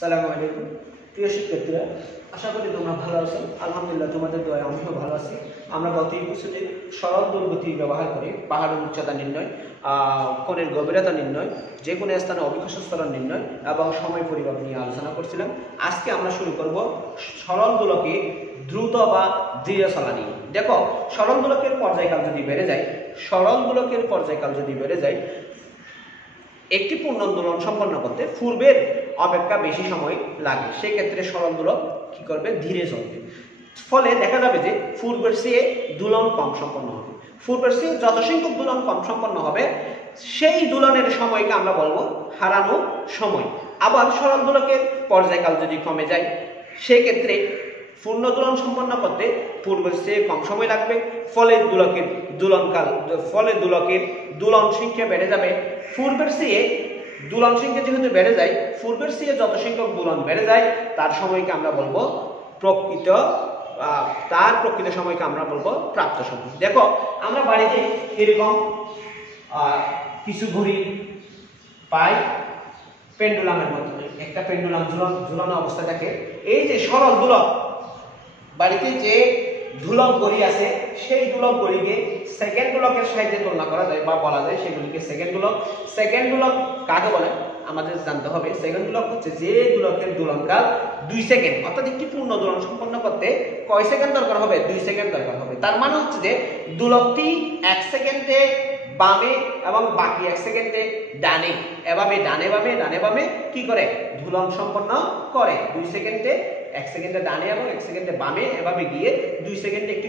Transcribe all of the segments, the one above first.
সালামু আলাইকুম প্রিয় শিক্ষার্থীরা, আশা করি তোমরা ভালো আছো। আলহামদুলিল্লাহ, তোমাদের দোয়ায় আমিও ভালো আছি। আমরা গত এপিসোডে সরল দৈর্ঘ্য ব্যবহার করে পাহাড়ের উচ্চতা নির্ণয়, কোণের গভীরতা নির্ণয়, যে কোনো স্থানে অভিকর্ষ ত্বরণ নির্ণয় এবং সময় পরিমাপ নিয়ে আলোচনা করছিলাম। আজকে আমরা শুরু করব সরল দোলকে দ্রুত বা ধীরে চলা নিয়ে। দেখো, সরল দোলকের পর্যায়কাল যদি বেড়ে যায়, একটি পূর্ণ দোলন সম্পন্ন করতে পূর্বের অপেক্ষা বেশি সময় লাগে। সেক্ষেত্রে সরল দোলক কি করবে? ধীরে চলবে। ফলে দেখা যাবে যে পূর্বের চেয়ে দোলন কম সম্পন্ন হবে। পূর্বের চেয়ে যত সংখ্যক দোলন কম সম্পন্ন হবে, সেই দোলনের সময়কে আমরা বলবো হারানো সময়। আবার সরল দোলকের পর্যায়কাল যদি কমে যায়, সেক্ষেত্রে পূর্ণ দোলন সম্পন্ন করতে পূর্বের চেয়ে কম সময় লাগবে। ফলে দোলকের দোলন সংখ্যা বেড়ে যাবে। পূর্বের চেয়ে দোলন সংখ্যা যেহেতু বেড়ে যায়, পূর্বের চেয়ে যত সংখ্যক দোলন বেড়ে যায়, তার সময়কে আমরা বলবো প্রকৃত সময়কে আমরা বলবো প্রাপ্ত সময়। দেখো, আমরা বাড়িতে এরকম কিছু ঘড়ি পাই, পেন্ডুলামের মতো একটা পেন্ডুলাম ঝুলানো অবস্থা থাকে। এই যে সরল দোলক, বাড়িতে যে দোলক ঘড়ি আছে, সেই দোলক ঘড়িকে সেকেন্ড দোলকের সাহায্যে তুলনা করা যায় বা বলা যায় সেগুলিকে সেকেন্ড দোলক। সেকেন্ড দোলক কাকে বলে আমাদের জানতে হবে। সেকেন্ড দোলক হচ্ছে যে দোলকের দোলনকাল 2 সেকেন্ড, অর্থাৎ একটি পূর্ণ দোলন সম্পন্ন করতে কয় সেকেন্ড দরকার হবে? 2 সেকেন্ড দরকার হবে। তার মানে হচ্ছে যে দোলকটি 1 সেকেন্ডে বামে এবং বাকি 1 সেকেন্ডে ডানে, এভাবে ডানে বামে কি করে? দোলন সম্পন্ন করে। 2 সেকেন্ডে 1 সেকেন্ডে ডানে এবং 1 সেকেন্ডে বামে এভাবে গিয়ে 2 সেকেন্ডে একটি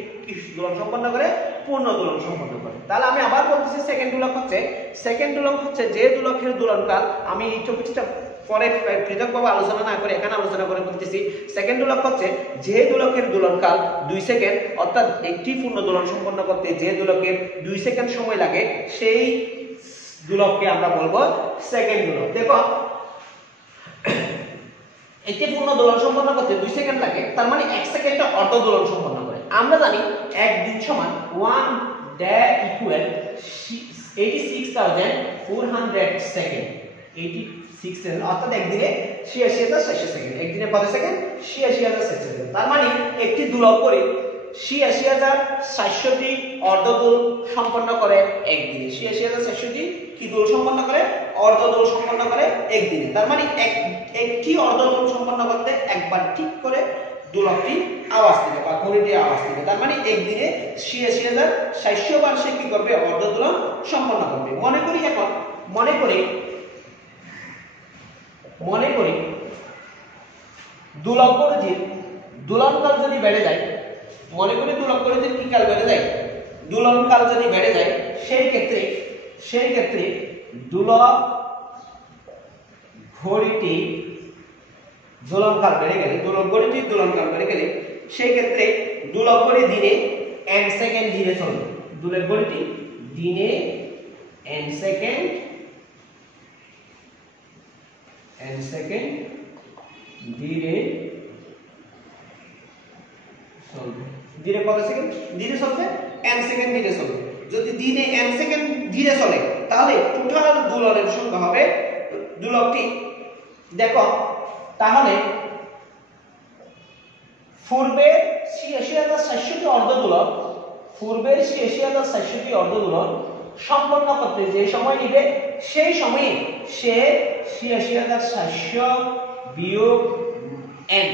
দোলন সম্পন্ন করে, পূর্ণ দোলন সম্পন্ন করে। তাহলে আমি আবার বলতেছি, সেকেন্ড দোলক হচ্ছে যে দোলকের দোলনকাল, আমি এই টপিকটা পরে পৃথকভাবে আলোচনা না করে এখানে আলোচনা করে বলতেছি। সেকেন্ড দোলক হচ্ছে যে দোলকের দোলনকাল 2 সেকেন্ড, অর্থাৎ একটি পূর্ণ দোলন সম্পন্ন করতে যে দোলকের 2 সেকেন্ড সময় লাগে, সেই দোলককে আমরা বলবো সেকেন্ড দোলক। দেখো, একটি পূর্ণ দোলন সম্পন্ন করতে 2 সেকেন্ড লাগে, তার মানে 1 সেকেন্ডে অর্ধ দোলন সম্পন্ন করে। আমরা জানি 1 দিন সমান 1 ডে ইকুয়াল 86,400 সেকেন্ড। 86, অর্থাৎ একদিনে 86,400 সেকেন্ড। একদিনে কত সেকেন্ড? 86,400 সেকেন্ড। তার মানে একটি দোলক করে 86,400টি অর্ধদোল সম্পন্ন করে একদিনে। 86,400টি কি দোল সম্পন্ন করে? অর্ধদোল সম্পন্ন করে একদিনে। তার মানে একটি অর্ধদোল সম্পন্ন করতে একবার ঠিক করে দোলকটি আওয়াজ দিবে বা ঘড়িটি আওয়াজ দিবে। তার মানে একদিনে 86,400 বার সে কি করবে? অর্ধদোলন সম্পন্ন করবে। মনে করি দোলক গড়ির দোলনকাল যদি বেড়ে যায়, দোলক গড়ির কি কাল বেড়ে যায়? দোলনকাল যদি বেড়ে যায়, সেই ক্ষেত্রে দোলক ঘড়িটি দোলনকাল বেড়ে গেলে সেই ক্ষেত্রে দোলক ঘড়ি দিনে n সেকেন্ড ধীরে চলবে। দোলক ঘড়িটি দিনে n সেকেন্ড ধীরে চলবে। ধীরে কত সেকেন্ড ধীরে চলবে? n সেকেন্ড ধীরে চলবে। যদি দিনে n সেকেন্ড ধীরে চলে, তাহলে টোটাল দোলনের সংখ্যা হবে দোলকটি। দেখো, তাহলে পূর্বের 86,400টি অর্ধদোলন সম্পন্ন করতে যে সময় নিবে, সেই সময়ে সে 86,400 বিয়োগ n,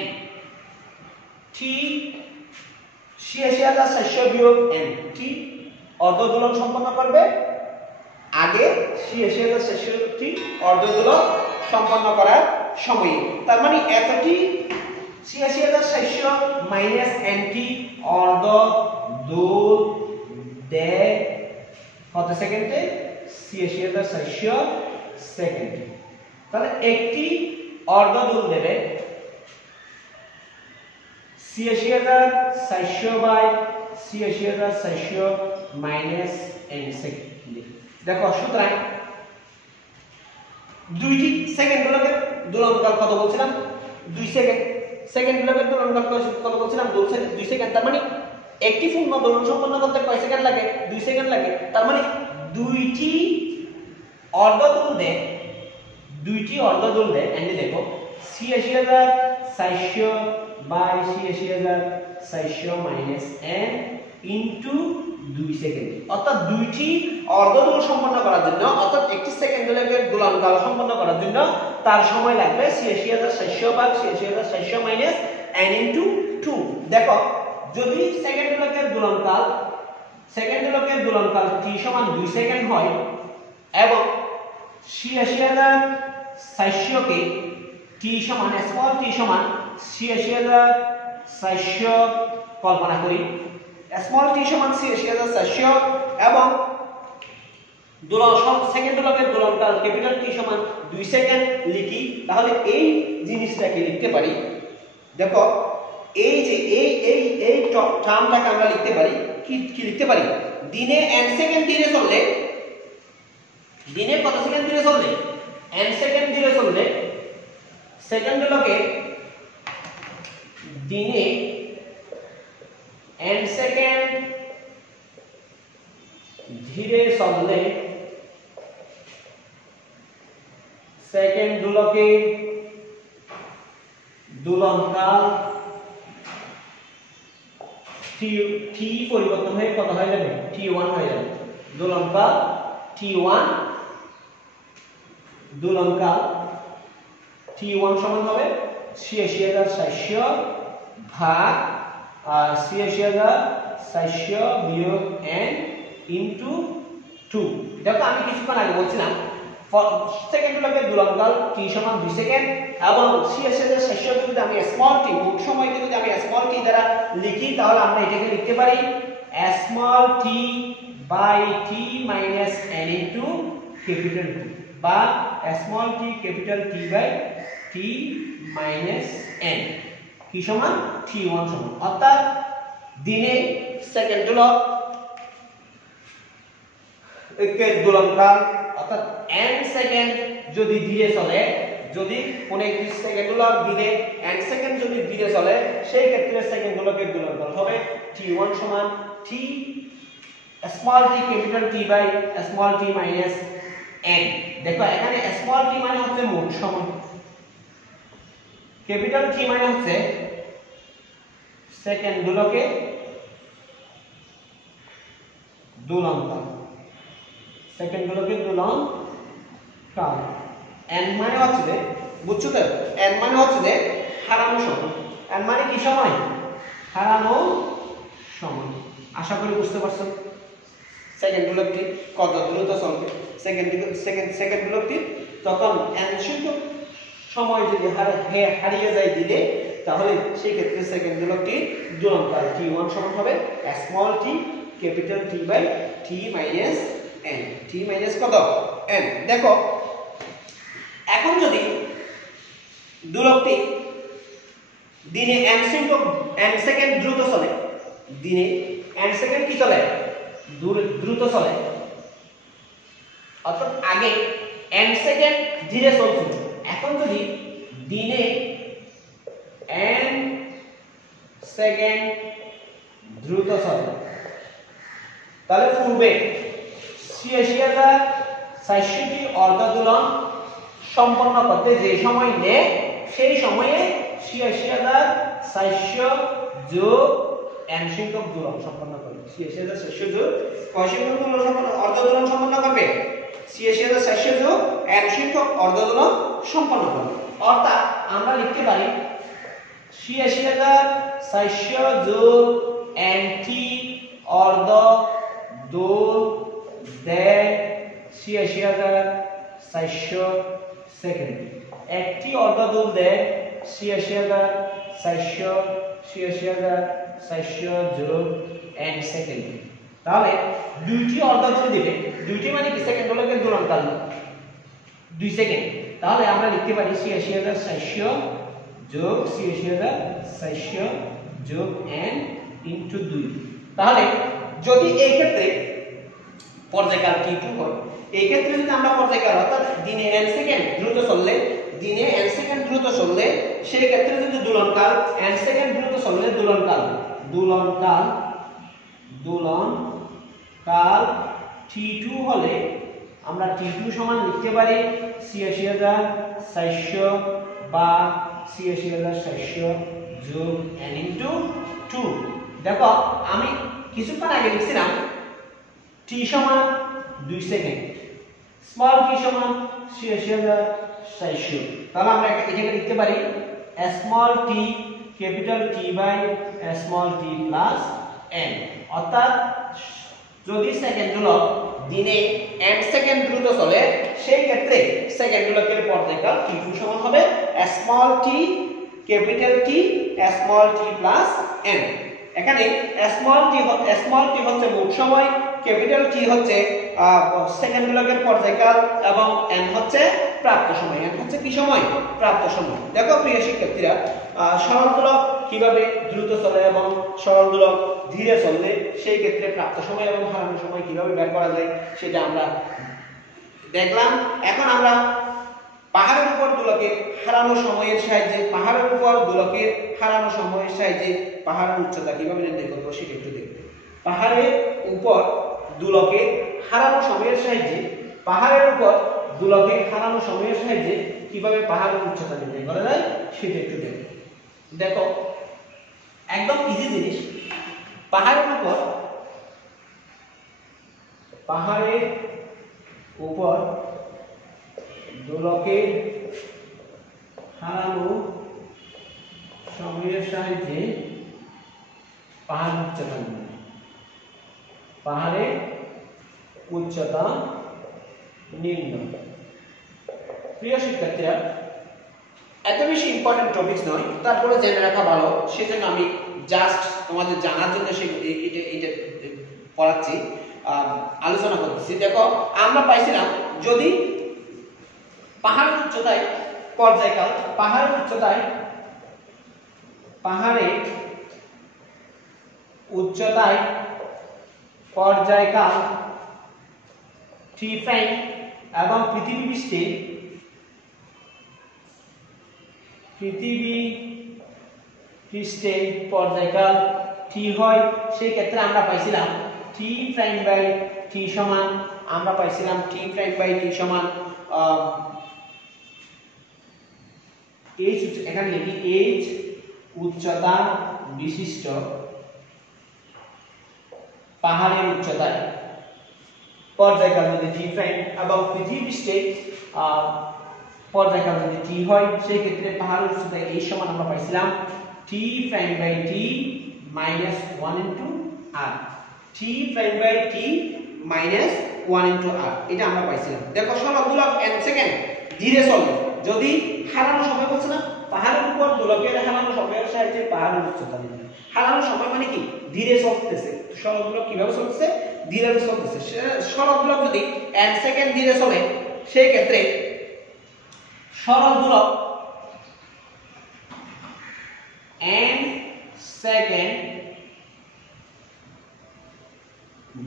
ঠিক 86,400 বিয়োগ n ঠিক অর্ধদোলন সম্পন্ন করবে। আগে 86,400টি অর্ধদোলন সম্পন্ন করার সময়ে, তার মানে এতটি 86,400 মাইনাস nটি অর্ধদোল দেয় কত সেকেন্ডে? 86,400 সেকেন্ডে। তাহলে একটি অর্ধদোল দেবে 86,400 বাই 86,400 মাইনাস n সেকেন্ডে। দেখো, সুতরাং দুইটি সেকেন্ড দোলনকাল কত বলছিলাম? 2 সেকেন্ড। সেকেন্ড দোলকের দোলনকাল কত বলছিলাম? 2 সেকেন্ড। তার মানে একটি পূর্ণ দোলন সম্পন্ন করতে কয় সেকেন্ড লাগে? 2 সেকেন্ড লাগে। তার মানে দুইটি অর্ধদোল দেয়, এন্ডে দেখো 86400 by 86400 minus n into 2 second. অর্থাৎ দুইটি অর্ধদোলন সম্পন্ন করার জন্য, অর্থাৎ একটি সেকেন্ডের দোলনকাল সম্পন্ন করার জন্য তার সময় লাগবে 86400 ভাগ 86400 মাইনাস n ইনটু 2। দেখো যদি সেকেন্ডের দোলনকাল t সমান 2 সেকেন্ড হয় এবং 86400 কে t সমান স্মল t সমান 86400 কল্পনা করি, স্মল t সমান 86400 এবং সেকেন্ডের দোলনকাল ক্যাপিটাল t সমান 2 সেকেন্ড লিখি, তাহলে এই জিনিসটাকে লিখতে পারি। দেখো এই যে এই টার্মটাকে আমরা লিখতে পারি কি লিখতে পারি, দিনে n সেকেন্ড ধীরে চললে, দিনে কত সেকেন্ড ধীরে চললে n সেকেন্ড ধীরে চললে সেকেন্ডগুলোকে দিনে n সেকেন্ড ধীরে চললে সেকেন্ডগুলোকে দোলনকাল t পরিবর্তন হয়ে কত হয়ে যাবে, t1 হয়ে যাবে। দোলনকাল t1, দোলনকাল t1 সমান হবে 86400 ভাগ 86400 বিয়োগ n ইনটু 2। দেখো আমি কিছুক্ষণ আগে বলছিলাম সেকেন্ডগুলোকে দোলনকাল t সমান 2 সেকেন্ড এবং 86400 যদি আমি স্মল t মোট সময়কে যদি আমি স্মল t দ্বারা লিখি, তাহলে আমরা এটাকে লিখতে পারি small t by t minus n into capital T বা small t capital T by t minus n কি সমান t1 সমান। অর্থাৎ দিনে সেকেন্ডগুলো একে দোলনকাল অর্থাৎ n সেকেন্ড যদি ধীরে চলে, যদি কোন একটি সেকেন্ডগুলো দিনে n সেকেন্ড যদি ধীরে চলে, সেই ক্ষেত্রে সেকেন্ডগুলোকে দোলনকাল হবে t1 সমান t small t capital T by small t minus n। দেখো এখানে স্মল t মানে হচ্ছে মোট সময়, ক্যাপিটাল T মানে হচ্ছে সেকেন্ডগুলোকে দোলনকাল, সেকেন্ডগুলোকে দোলনকাল। n মানে হচ্ছে, বুঝছো তো, n মানে হচ্ছে হারানো সময়। n মানে কি সময়? হারানো সময়। আশা করি বুঝতে পারছো সেকেন্ডগুলোকে কত দ্রুত চলবে। সেকেন্ডগুলোকে তখন n সংখ্যক সময় যদি হারিয়ে যায় দিলে, তাহলে সেই ক্ষেত্রে সেকেন্ডগুলোকে দোলনকাল t1 সমান হবে small t capital T by t minus n, t minus কত n। দেখো এখন যদি দোলকটি দিনে n সেকেন্ড দ্রুত চলে, দিনে n সেকেন্ড কি চলে, দ্রুত চলে, অর্থাৎ আগে n সেকেন্ড ধীরে চলছিল, এখন যদি দিনে n সেকেন্ড দ্রুত চলে, তাহলে পূর্বে 86400 টি অর্ধদোলন সম্পন্ন করতে যে সময় নেয়, সেই সময়ে 86400 যোগ n সংখ্যক দোলন সম্পন্ন করবে। 86400 যোগ কয় সংখ্যক অর্ধদোলন সম্পন্ন করবে, 86400 যোগ n সংখ্যক অর্ধদোলন সম্পন্ন করবে। অর্থাৎ আমরা লিখতে পারি 86400 যোগ nt অর্ধ দোল দেয় 86400 সেকেন্ড। একটি অর্ধদোল দেয় 86400 যোগ n সেকেন্ড। তাহলে দুইটি অর্ধদোল দিলে, দুইটি মানে কি সেকেন্ডগুলোকে দোলনকাল 2 সেকেন্ড, তাহলে আমরা লিখতে পারি 86400 যোগ 86400 যোগ n ইনটু 2। তাহলে যদি এই ক্ষেত্রে পর্যায়কাল t2 হয়, এই ক্ষেত্রে যদি আমরা পর্যায়কাল অর্থাৎ দিনে n সেকেন্ড দ্রুত চললে, দিনে n সেকেন্ড দ্রুত চললে, সেই ক্ষেত্রে যদি দোলনকাল n সেকেন্ড দ্রুত চললে দোলনকাল t2 হলে আমরা t2 সমান লিখতে পারি 86400 বা ৮৬,৭০০ যোগ n ইনটু 2। দেখো আমি কিছুক্ষণ আগে লিখছিলাম t সমান 2 সেকেন্ড, স্মল t সমান ৮৬,৭০০। তাহলে আমরা এটাকে লিখতে পারি small t capital T by small t plus n। অর্থাৎ যদি সেকেন্ডগুলো দিনে n সেকেন্ড দ্রুত চলে সেই ক্ষেত্রে সেকেন্ডগুলোর পর্যায়কাল t2 সমান হবে small t capital T small t plus n। এখানে স্মল t হচ্ছে মোট সময়, ক্যাপিটাল T হচ্ছে সেকেন্ডগুলোর পর্যায়কাল এবং n হচ্ছে প্রাপ্ত সময়। n হচ্ছে কি সময়? প্রাপ্ত সময়। দেখো প্রিয় শিক্ষার্থীরা, সরল দোলক কিভাবে দ্রুত চলে এবং সরল দোলক ধীরে চললে সেই ক্ষেত্রে প্রাপ্ত সময় এবং হারানো সময় কিভাবে বের করা যায় সেটা আমরা দেখলাম। এখন আমরা পাহাড়ের উপর দোলকের হারানো সময়ের সাহায্যে পাহাড়ের উচ্চতা কিভাবে নির্ণয় করব সেটা একটু দেখব। পাহাড়ের উপর দোলকের হারানো সময়ের সাহায্যে কিভাবে পাহাড়ের উচ্চতা নির্ণয় করা যায় সেটা একটু দেখব। দেখো একদম ইজি জিনিস। পাহাড়ের উপর দোলকের হারানো সময়ের সাহায্যে পাহাড়ের উচ্চতা নির্ণয়। প্রিয় শিক্ষার্থীরা, এত বেশি ইম্পর্টেন্ট টপিকস নয়, তারপরে জেনে রাখা ভালো, সেজন্য আমি জাস্ট তোমাদের জানার জন্য এটা পড়াচ্ছি, আলোচনা করতেছি। দেখো আমরা পাইছিলাম যদি পাহাড়ের উচ্চতায় পর্যায়কাল t' এবং পৃথিবী পৃষ্ঠে পর্যায়কাল t হয়, সেই ক্ষেত্রে আমরা পাইছিলাম t' t সমান h, এখানে লিখি h উচ্চতা বিশিষ্ট পাহাড়ের উচ্চতায় পর্যায়কাল যদি t' এবং পৃথিবী পৃষ্ঠে পর্যায়কাল যদি t হয়, সেই ক্ষেত্রে পাহাড়ের উচ্চতায় h সমান আমরা পাইছিলাম t' t minus 1 into r, t' t minus 1 into r, এটা আমরা পাইছিলাম। দেখো সরল দোলক n সেকেন্ড ধীরে চলে, যদি হারানো সময় বলছে না, পাহাড়ের উপর দোলকের হারানো সময়ের সাহায্যে পাহাড়ের উচ্চতা নির্ণয়। হারানো সময় মানে কি? ধীরে চলতেছে। সরল দোলক কিভাবে চলতেছে? ধীরে চলতেছে। সরল দোলক যদি n সেকেন্ড ধীরে চলে সেই ক্ষেত্রে সরল দোলক n সেকেন্ড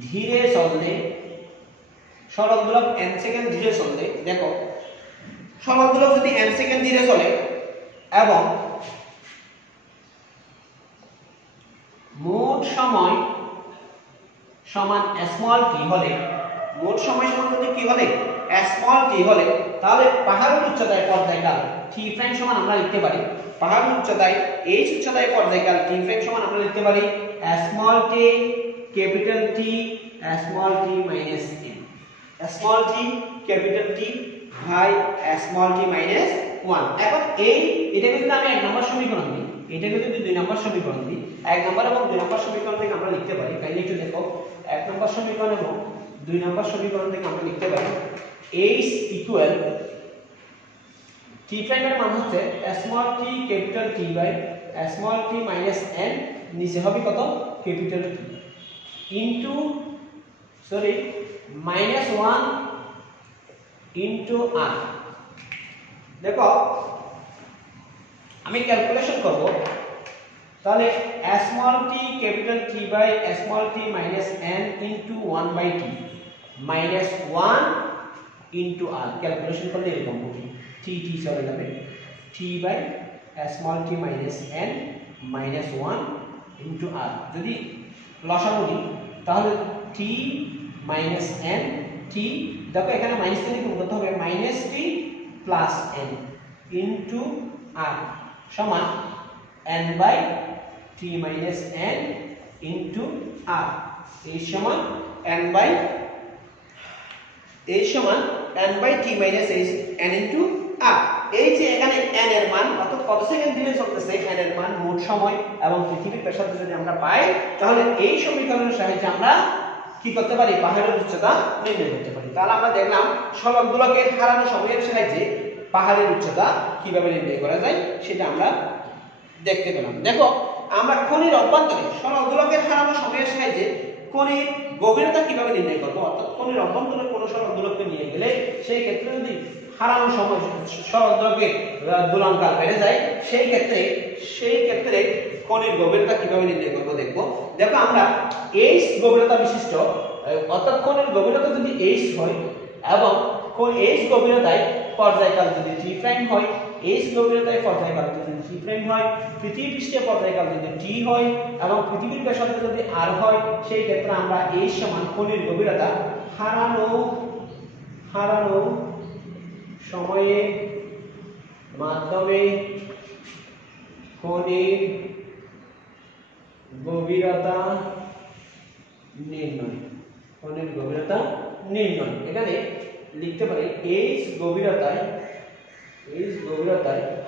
ধীরে চললে দেখো সরল দোলক যদি n সেকেন্ড ধীরে চলে এবং মোট সময় সমান স্মল t হলে, স্মল t হলে, তাহলে পাহাড়ের উচ্চতায় পর্যায়কাল t' সমান আমরা লিখতে পারি, পাহাড়ের উচ্চতায় h উচ্চতায় পর্যায়কাল t' সমান আমরা লিখতে পারি small t capital T small t minus n, small t capital T by small t minus 1। এখন এটাকে যদি আমি 1 নম্বর সমীকরণ দিই, এটাকে যদি 2 নম্বর সমীকরণ দিই, 1 নম্বর এবং 2 নম্বর সমীকরণ থেকে আমরা লিখতে পারি, কাইন্ডলি একটু দেখো, 1 নম্বর সমীকরণ এবং 2 নম্বর সমীকরণ থেকে আমরা লিখতে পারি h ইকুয়াল t' এর মান হচ্ছে small t capital T by small t minus n, নিচে হবে কত? Capital T into minus 1 into r। দেখো আমি ক্যালকুলেশন করব, তাহলে small t capital T by small t minus n into 1 by t minus 1 into r, calculation করলে এরকম হবে t চলে যাবে t by small t minus n minus 1 into r। যদি লসাগু নিই তাহলে t মাইনাস n t, দেখো এখানে মাইনাস থেকে গুণ করতে হবে minus t plus n into r সমান n by t minus n into r এই সমান n by t minus n into r। এই যে এখানে n এর মান অর্থাৎ কত সেকেন্ড দিলে চলতেছে n এর মান, মোট সময় এবং পৃথিবীর ব্যাসার্ধ যদি আমরা পাই, তাহলে এই সমীকরণের সাহায্যে আমরা কি করতে পারি? পাহাড়ের উচ্চতা নির্ণয় করতে পারি। তাহলে আমরা দেখলাম সরল দোলকের হারানো সময়ের সাহায্যে পাহাড়ের উচ্চতা কিভাবে নির্ণয় করা যায় সেটা আমরা দেখতে পেলাম। দেখো, আমরা খনির অভ্যন্তরে সরল দোলকের হারানো সময়ের সাহায্যে খনির গভীরতা কিভাবে নির্ণয় করব, অর্থাৎ খনির অভ্যন্তরে কোনো সরল দোলককে নিয়ে গেলে সেই ক্ষেত্রে যদি হারানো সময় সরল দোলকের দোলনকাল বেড়ে যায়, সেই ক্ষেত্রে খনির গভীরতা কিভাবে নির্ণয় করব দেখব। দেখো, আমরা h গভীরতা বিশিষ্ট অর্থাৎ খনির গভীরতা যদি h হয় এবং h গভীরতায় পর্যায়কাল যদি t প্রাইম হয়, h গভীরতায় পর্যায়কাল যদি t প্রাইম হয়, পৃথিবী পৃষ্ঠে পর্যায়কাল যদি t হয় এবং পৃথিবীর ব্যাসার্ধ যদি r হয়, সেই ক্ষেত্রে আমরা h সমান খনির গভীরতা হারানো সময়ের মাধ্যমে খনির গভীরতা নির্ণয় এখানে লিখতে পারি h গভীরতায়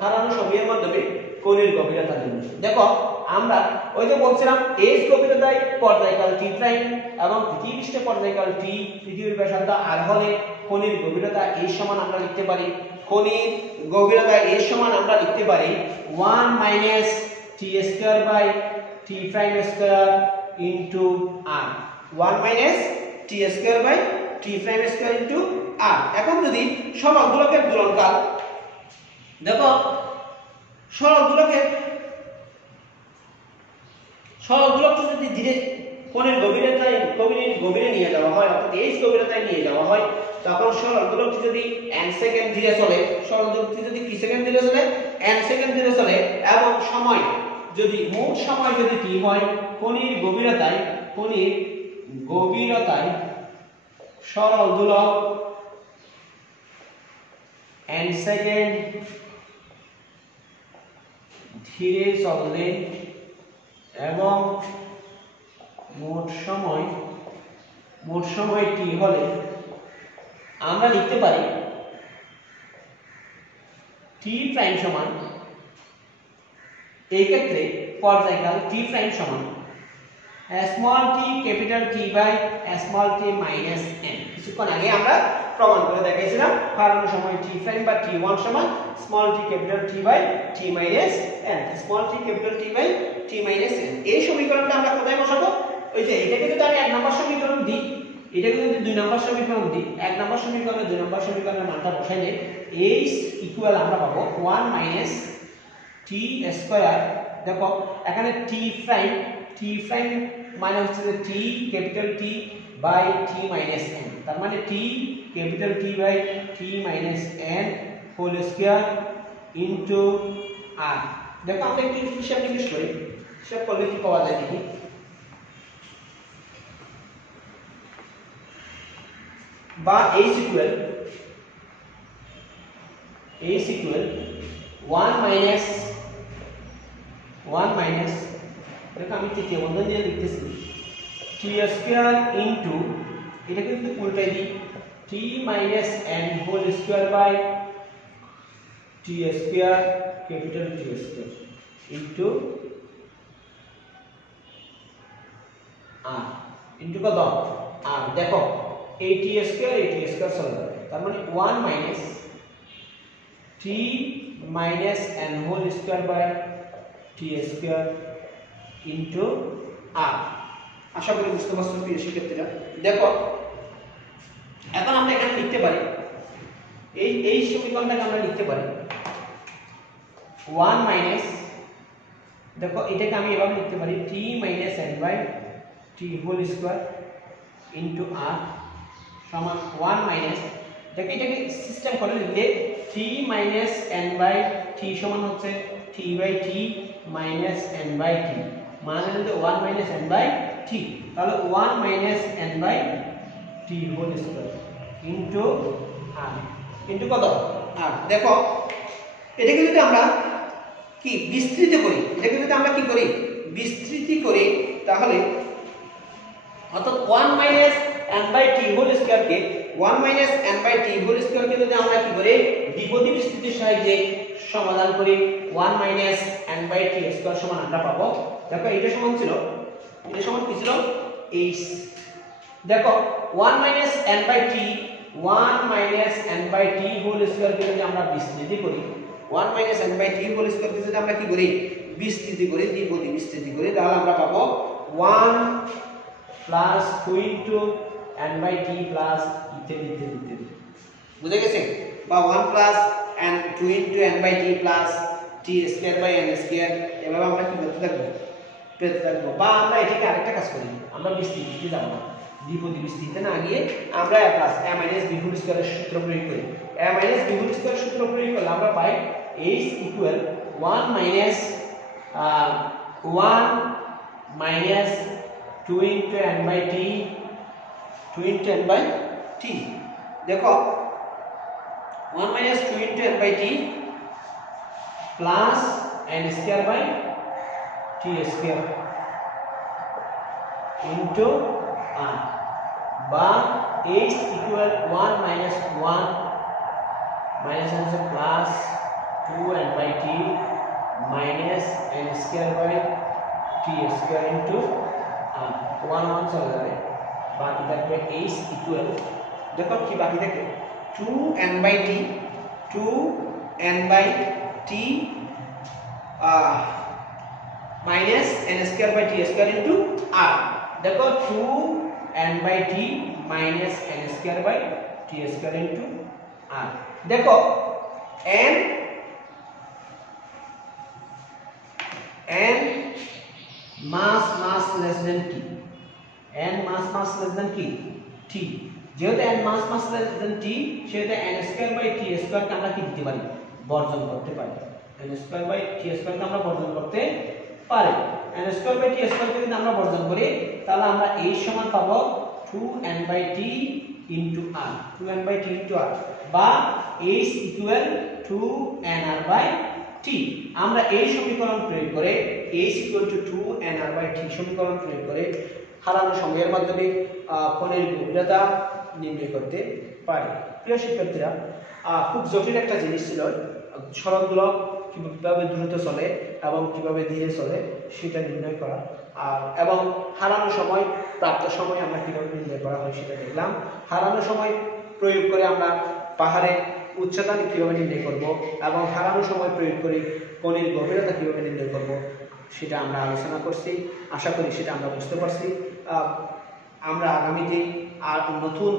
হারানো সময়ের মাধ্যমে খনির গভীরতা নির্ণয়। দেখো, আমরা ওই যে বলছিলাম h গভীরতায় পর্যায়কাল t প্রাইম এবং পৃথিবী পৃষ্ঠে পর্যায়কাল t, পৃথিবীর ব্যাসার্ধ r হলে খনির গভীরতা h সমান আমরা লিখতে পারি 1 minus t square by t prime square into r। 1 minus t square by t prime square into r। এখন যদি সরল দোলকের দোলনকাল, দেখো সরল দোলককে যদি ধীরে কোণের গভীরে নিয়ে যাওয়া হয়, অর্থাৎ h গভীরতায় নিয়ে যাওয়া হয়, তখন সরল দোলকটি যদি n সেকেন্ড ধীরে চলে, সরল দোলকটি যদি কি সেকেন্ড ধীরে চলে? n সেকেন্ড ধীরে চলে এবং মোট সময় যদি t হয়, খনির গভীরতায় সরল দোলক n সেকেন্ড ধীরে চললে এবং মোট সময় t হলে আমরা লিখতে পারি t প্রাইম সমান, এই ক্ষেত্রে পর্যায়কাল t প্রাইম সমান small t capital T by small t minus n। কিছুক্ষণ আগে আমরা প্রমাণ করে দেখাইছিলাম হারানো সময় t প্রাইম বা t1 সমান small t capital T by t minus n, small t capital T by t minus n। এই সমীকরণটা আমরা কোথায় বসাবো? ওই যে এটাকে যদি আমি 1 নম্বর সমীকরণ দিই, এটাকে যদি 2 নম্বর সমীকরণ দিই, 1 নম্বর সমীকরণে 2 নম্বর সমীকরণের মানটা বসাইলে h ইকুয়াল আমরা পাবো 1 মাইনাস t স্কয়ার। দেখো এখানে t প্রাইম মানে হচ্ছে যে t capital T by t minus n, তার মানে t capital T by t minus n whole square into r। দেখো আমরা একটু হিসাব নিকাশ করি, হিসাব করলে কি পাওয়া যায় দেখি। বা h ইকুয়াল 1 মাইনাস দেখো আমি তৃতীয় বন্ধন দিয়ে লিখতেছি t স্কয়ার ইনটু, এটা কিন্তু উল্টাই দিই, t minus n whole square by t square capital T square into r into কত? r। দেখো এই t স্কয়ার চলে যাবে, তার মানে 1 minus t minus n whole square by t square into r। আশা করি বুঝতে পারছো প্রিয় শিক্ষার্থীরা। দেখো এখন আমরা এখানে লিখতে পারি এই সমীকরণটাকে আমরা লিখতে পারি 1 মাইনাস, দেখো এটাকে আমি এভাবে লিখতে পারি t minus n by t whole square into r সমান 1 মাইনাস, দেখো এটাকে সিস্টেম করে লিখলে t minus n by t সমান হচ্ছে t by t minus n by t, মানে হলো 1 মাইনাস n বাই t, তাহলে 1 minus n by t whole square into r into কত? r। দেখো এটাকে যদি আমরা কি বিস্তৃত করি, এটাকে যদি আমরা কি করি বিস্তৃত করি, তাহলে অর্থাৎ 1 minus n by t whole square কে 1 minus n by t whole square কে যদি আমরা কি করি দ্বিপদী বিস্তৃতির সাহায্যে সমাধান করি 1 minus n by t square সমান আমরা পাবো। দেখো এটা সমান ছিল, এটা সমান কি ছিল h। দেখো 1 minus n by t 1 minus n by t whole square কে যদি আমরা বিস্তৃতি করি 1 minus n by t whole square কে যদি আমরা কি করি বিস্তৃতি করি দ্বিপদী বিস্তৃতি করি, তাহলে আমরা পাবো 1 plus 2 into n by t plus ইত্যাদি ইত্যাদি ইত্যাদি। বুঝে গেছে? বা 1 plus n 2 into n by t plus t square by n square, এভাবে আমরা কি করতে থাকবো পেতে থাকবো। বা আমরা এটাকে আরেকটা কাজ করি, আমরা বিস্তৃতিতে যাব না, দ্বিপদী বিস্তৃতিতে না গিয়ে আমরা a plus a minus b whole স্কয়ারের সূত্র প্রয়োগ করি। a মাইনাস b হোল স্কয়ারের সূত্র প্রয়োগ করলে আমরা পাই h equal 1 minus 1 minus 2 into n by t 2 into n by t। देखो 1 minus 2 into n by t plus n square by t square into r বা h equal 1 minus 1 minus n plus 2 n by t minus n square by t square into 1 চলে যাবে, বাকি থাকবে h equal, দেখো কি বাকি থাকে 2n by t 2n by t minus n square by t square into r। দেখো 2n by t minus n square by t square into r। দেখো n mass less than t, n mass less than কি t, যেহেতু n mass less than t সেহেতু n square by t square কে আমরা কি দিতে পারি বর্জন করতে পারি, n square by t square কে আমরা বর্জন করতে পারি। n square by t square কে যদি আমরা বর্জন করি তাহলে আমরা h সমান পাবো 2n by t into r, 2n by t into r বা h equal 2nr by t। আমরা এই সমীকরণ প্রয়োগ করে h equal to 2nr by t সমীকরণ প্রয়োগ করে হারানো সময়ের মাধ্যমে কোণের গভীরতা নির্ণয় করতে পারি। প্রিয় শিক্ষার্থীরা, খুব জটিল একটা জিনিস ছিল সরল দোলক কিভাবে দ্রুত চলে এবং কিভাবে ধীরে চলে সেটা নির্ণয় করা, এবং হারানো সময় প্রাপ্ত সময় আমরা কিভাবে নির্ণয় করা হয় সেটা দেখলাম। হারানো সময় প্রয়োগ করে আমরা পাহাড়ের উচ্চতা কিভাবে নির্ণয় করব এবং হারানো সময় প্রয়োগ করে কোণের গভীরতা কিভাবে নির্ণয় করব সেটা আমরা আলোচনা করছি। আশা করি সেটা আমরা বুঝতে পারছি। আমরা আগামীতে আর নতুন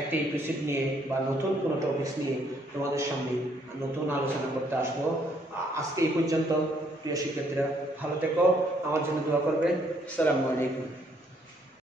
একটা এপিসোড নিয়ে বা নতুন কোনো টপিকস নিয়ে তোমাদের সামনে নতুন আলোচনা করতে আসবো। আজকে এই পর্যন্ত। প্রিয় শিক্ষার্থীরা, ভালো থেকো, আমার জন্য দোয়া করবেন। আসসালামু আলাইকুম।